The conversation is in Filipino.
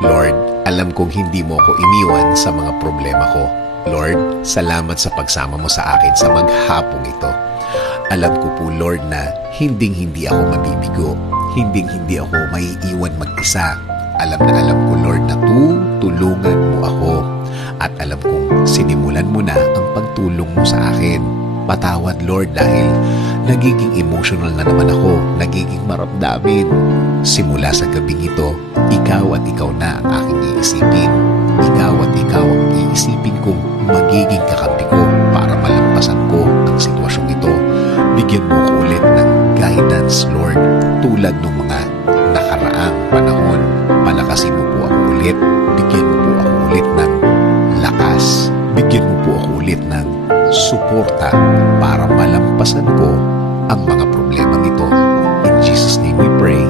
Lord, alam kong hindi mo ako iniwan sa mga problema ko. Lord, salamat sa pagsama mo sa akin sa maghapong ito. Alam ko po, Lord, na hinding-hindi ako mabibigo. Hinding-hindi ako maiiwan mag-isa. Alam ko, Lord, na tutulungan mo ako. At alam kong sinimulan mo na ang pagtulong mo sa akin. Patawad, Lord, dahil nagiging emotional na naman ako, nagiging maramdamin. Simula sa gabing ito, ikaw at ikaw na ang aking iisipin. Ikaw at ikaw ang iisipin kong magiging kakampi ko para malampasan ko ang sitwasyong ito. Bigyan mo ko ulit ng guidance, Lord, tulad ng mga nakaraang panahon. Palakasin mo po ako ulit. Bigyan mo po ako ulit ng lakas. Bigyan mo po ako ulit ng suporta para malampasan ko ang mga problemang ito. In Jesus' name we pray.